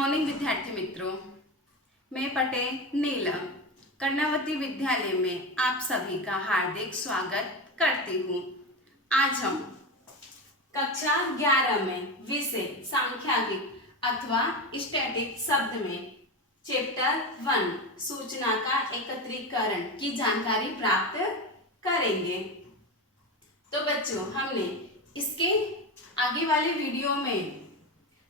Morning विद्यार्थी मित्रों, मैं पटेल नीलम कर्णावती विद्यालय में आप सभी का हार्दिक स्वागत करती हूँ। आज हम कक्षा 11 में विषय सांख्यिकी अथवा स्टैटिक शब्द में चैप्टर 1 सूचना का एकत्रीकरण की जानकारी प्राप्त करेंगे। तो बच्चों, हमने इसके आगे वाले वीडियो में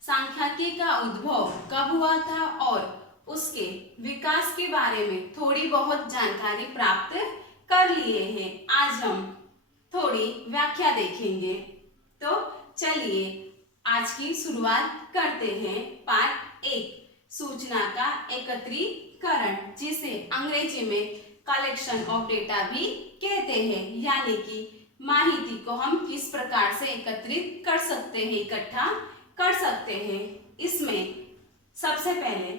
सांख्यिकी का उद्भव कब हुआ था और उसके विकास के बारे में थोड़ी बहुत जानकारी प्राप्त कर लिए हैं। आज हम थोड़ी व्याख्या देखेंगे। तो चलिए आज की शुरुआत करते हैं। पार्ट 1 सूचना का एकत्रीकरण, जिसे अंग्रेजी में कलेक्शन ऑफ डेटा भी कहते हैं, यानी कि माहिती को हम किस प्रकार से एकत्रित कर सकते हैं, इकट्ठा कर सकते हैं। इसमें सबसे पहले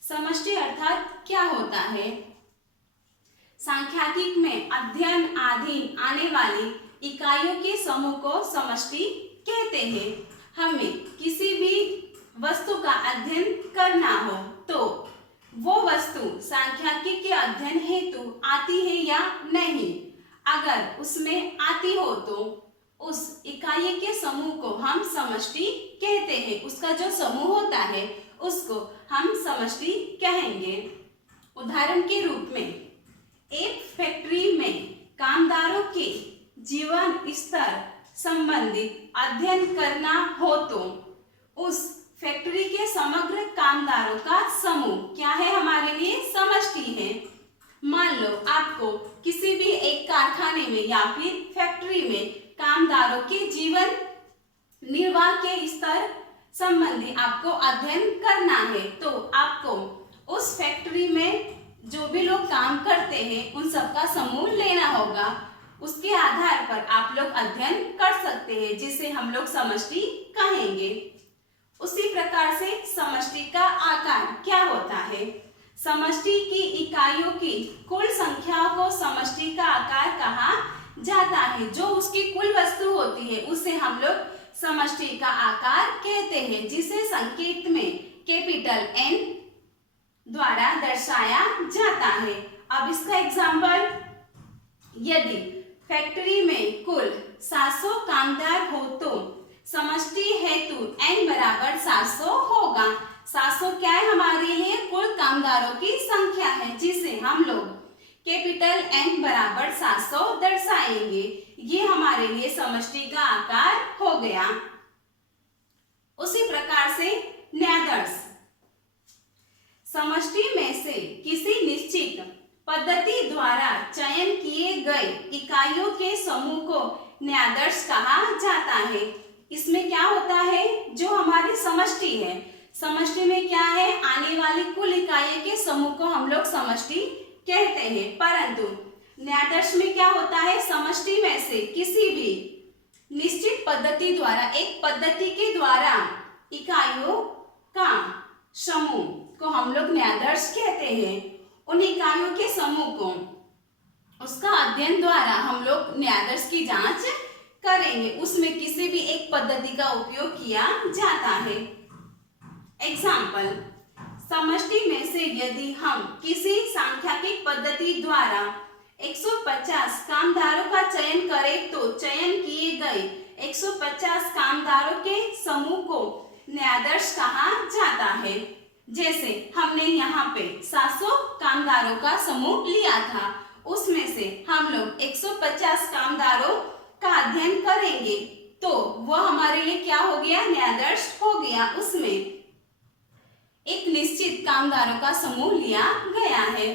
समष्टि अर्थात क्या होता है? सांख्यिकी में अध्ययन अधीन आने वाली इकाइयों के समूह को समष्टि कहते हैं। हमें किसी भी वस्तु का अध्ययन करना हो तो वो वस्तु सांख्यिकी के अध्ययन हेतु आती है या नहीं। अगर उसमें आती हो तो उस इकाई के समूह को हम समष्टि कहते हैं। उसका जो समूह होता है उसको हम समष्टि कहेंगे। उदाहरण के रूप में एक फैक्ट्री में कामदारों के जीवन स्तर संबंधित अध्ययन करना हो तो उस फैक्ट्री के समग्र कामदारों का समूह क्या है? हमारे लिए समष्टि है। मान लो आपको किसी भी एक कारखाने में या फिर फैक्ट्री में कामदारों के जीवन निर्वाह के स्तर संबंधी आपको अध्ययन करना है, तो आपको उस फैक्ट्री में जो भी लोग काम करते हैं उन सबका समूह लेना होगा। उसके आधार पर आप लोग अध्ययन कर सकते हैं, जिसे हम लोग समष्टि कहेंगे। उसी प्रकार से समष्टि का आकार क्या होता है? समष्टि की इकाइयों की कुल संख्या को समष्टि का आकार कहा जाता है। जो उसकी कुल वस्तु होती है उसे हम लोग समष्टि का आकार कहते हैं, जिसे संकेत में कैपिटल N द्वारा दर्शाया जाता है। अब इसका एग्जाम्पल, यदि फैक्ट्री में कुल 700 कामदार हो तो समष्टि हेतु N बराबर 700 होगा। 700 क्या है? हमारे लिए कुल कामदारों की संख्या है, जिसे हम लोग कैपिटल N बराबर 700 दर्शाएंगे। ये हमारे लिए समष्टि का आकार हो गया। उसी प्रकार से न्यायाधर्ष, समष्टि में से किसी निश्चित पद्धति द्वारा चयन किए गए इकाइयों के समूह को न्यायाधर्ष कहा जाता है। इसमें क्या होता है? जो हमारी समष्टि है, समष्टि में क्या है? आने वाली कुल इकाइयों के समूह को हम लोग समष्टि कहते हैं। परंतु न्यायाधर्ष में क्या होता है? समष्टि में से किसी भी निश्चित पद्धति द्वारा, एक पद्धति के द्वारा इकाइयों का समूह को हम लोग न्यायाधर्ष कहते हैं। उन इकाइयों के समूह को उसका अध्ययन द्वारा हम लोग न्यायाधर्ष की जांच करेंगे। उसमें किसी भी एक पद्धति का उपयोग किया जाता है। एग्जाम्पल, समष्टि में से यदि हम किसी सांख्यिकी पद्धति द्वारा 150 कामदारों का चयन करें तो चयन किए गए 150 कामदारों के समूह को न्यायाधर्ष कहा जाता है। जैसे हमने यहाँ पे 700 कामदारों का समूह लिया था, उसमें से हम लोग 150 कामदारों का अध्ययन करेंगे तो वह हमारे लिए क्या हो गया? न्यायाधर्ष हो गया। उसमें एक निश्चित कामदारों का समूह लिया गया है।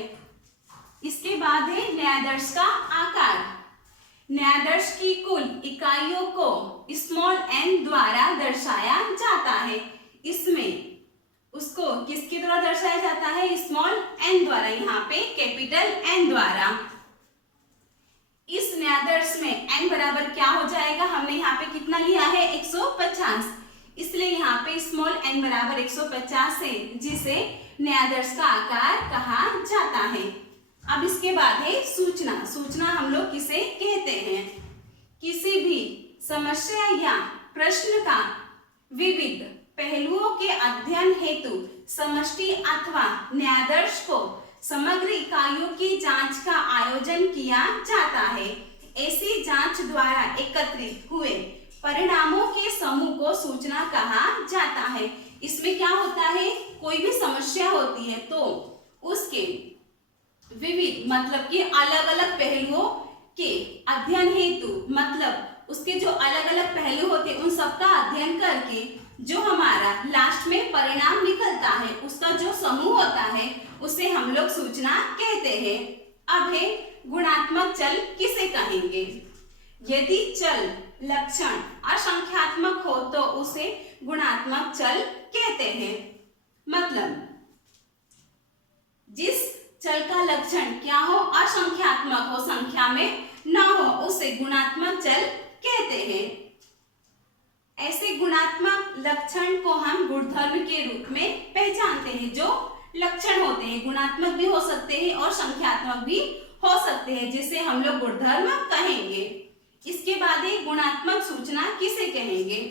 इसके बाद है न्यायाधर्ष का आकार। न्यायाधर्ष की कुल इकाइयों को स्मॉल n द्वारा दर्शाया जाता है। इसमें उसको किसके द्वारा दर्शाया जाता है? स्मॉल n द्वारा, यहाँ पे कैपिटल N द्वारा। इस न्यायाधर्ष में n बराबर क्या हो जाएगा? हमने यहाँ पे कितना लिया है? 150, इसलिए यहाँ पे स्मॉल n बराबर 150 है, जिसे न्यायाधर्ष का आकार कहा जाता है। अब इसके बाद है सूचना हम लोग किसे कहते हैं? किसी भी समस्या या प्रश्न का विविध पहलुओं के अध्ययन हेतु समष्टि अथवा न्यायाधीश को समग्र इकाइयों की जांच का आयोजन किया जाता है। ऐसी जांच द्वारा एकत्रित हुए परिणामों के समूह को सूचना कहा जाता है। इसमें क्या होता है, कोई भी समस्या होती है तो उसके विविध मतलब कि अलग अलग पहलुओं के अध्ययन हेतु मतलब उसके जो अलग अलग पहलू होते हैं उन सबका अध्ययन करके जो हमारा लास्ट में परिणाम निकलता है उसका जो समूह होता है उसे हम लोग सूचना कहते हैं। अब है गुणात्मक चल किसे कहेंगे। यदि चल लक्षण असंख्यात्मक हो तो उसे गुणात्मक चल कहते हैं। मतलब जिस चल का लक्षण क्या हो, असंख्यात्मक हो, संख्या में ना हो, उसे गुणात्मक चल कहते हैं। ऐसे गुणात्मक लक्षण को हम गुणधर्म के रूप में पहचानते हैं। जो लक्षण होते हैं गुणात्मक भी हो सकते हैं और संख्यात्मक भी हो सकते हैं, जिसे हम लोग गुणधर्म कहेंगे। इसके बाद एक गुणात्मक सूचना किसे कहेंगे।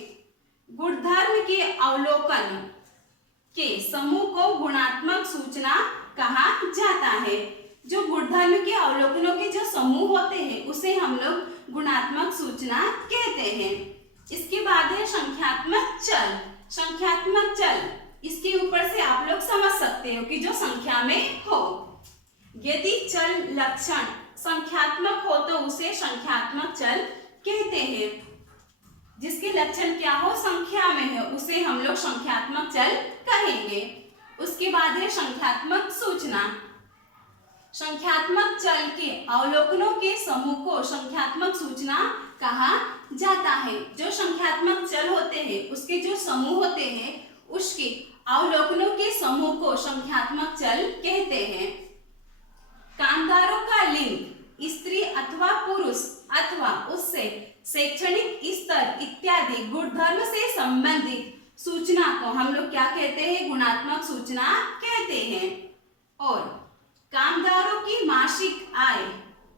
गुणधर्म के अवलोकन के समूह को गुणात्मक सूचना कहा जाता है। जो गुणधर्म के अवलोकनों के जो समूह होते हैं उसे हम लोग गुणात्मक सूचना कहते हैं। इसके बाद है संख्यात्मक चल। संख्यात्मक चल, इसके ऊपर से आप लोग समझ सकते हो कि जो संख्या में हो। यदि चल लक्षण संख्यात्मक हो तो उसे संख्यात्मक चल कहते हैं। जिसके लक्षण क्या हो, संख्या में है, उसे हम लोग संख्यात्मक चल कहेंगे। उसके बाद है संख्यात्मक सूचना। संख्यात्मक चल के अवलोकनों के समूह को संख्यात्मक सूचना कहा जाता है। जो संख्यात्मक चल होते हैं उसके जो समूह होते हैं उसके अवलोकनों के समूह को संख्यात्मक चल कहते हैं। कामगारों का लिंग स्त्री अथवा पुरुष अथवा उससे शैक्षणिक स्तर इत्यादि गुणधर्म से संबंधित सूचना को हम लोग क्या कहते हैं, गुणात्मक सूचना कहते हैं। और कामगारों की मासिक आय,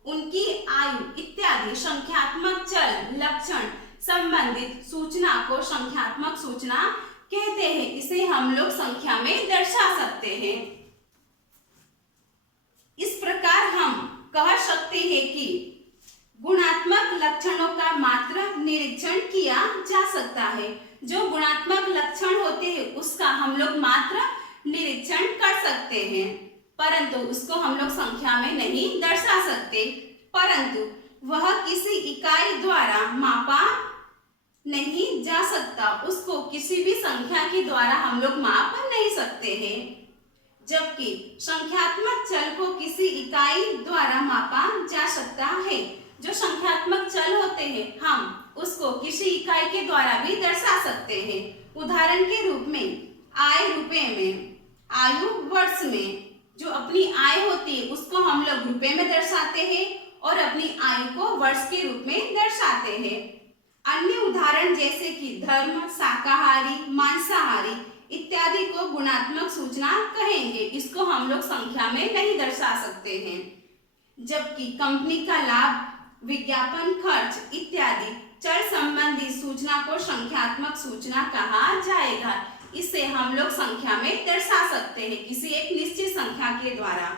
उनकी आयु इत्यादि संख्यात्मक चल लक्षण संबंधित सूचना को संख्यात्मक सूचना कहते हैं। इसे हम लोग संख्या में दर्शा सकते हैं। इस प्रकार हम कह सकते हैं कि गुणात्मक लक्षणों का मात्र निरीक्षण किया जा सकता है। जो गुणात्मक लक्षण होते हैं उसका हम लोग मात्र निरीक्षण कर सकते हैं, परंतु उसको हम लोग संख्या में नहीं दर्शा सकते। परंतु वह किसी इकाई द्वारा मापा नहीं जा सकता, उसको किसी भी संख्या के द्वारा हम लोग माप नहीं सकते हैं। जबकि संख्यात्मक चल को किसी इकाई द्वारा मापा जा सकता है। जो संख्यात्मक चल होते हैं हम उसको किसी इकाई के द्वारा भी दर्शा सकते हैं। उदाहरण के रूप में आय रुपए में, आयु वर्ष में। जो अपनी आय होती है उसको हम लोग रुपए में दर्शाते हैं और अपनी आयु को वर्ष के रूप में दर्शाते हैं। अन्य उदाहरण जैसे कि धर्म, शाकाहारी, मांसाहारी इत्यादि को गुणात्मक सूचना कहेंगे। इसको हम लोग संख्या में नहीं दर्शा सकते हैं। जबकि कंपनी का लाभ, विज्ञापन खर्च इत्यादि चल संबंधी सूचना को संख्यात्मक सूचना कहा जाएगा। इसे हम लोग संख्या में दर्शा सकते हैं किसी एक निश्चित संख्या के द्वारा।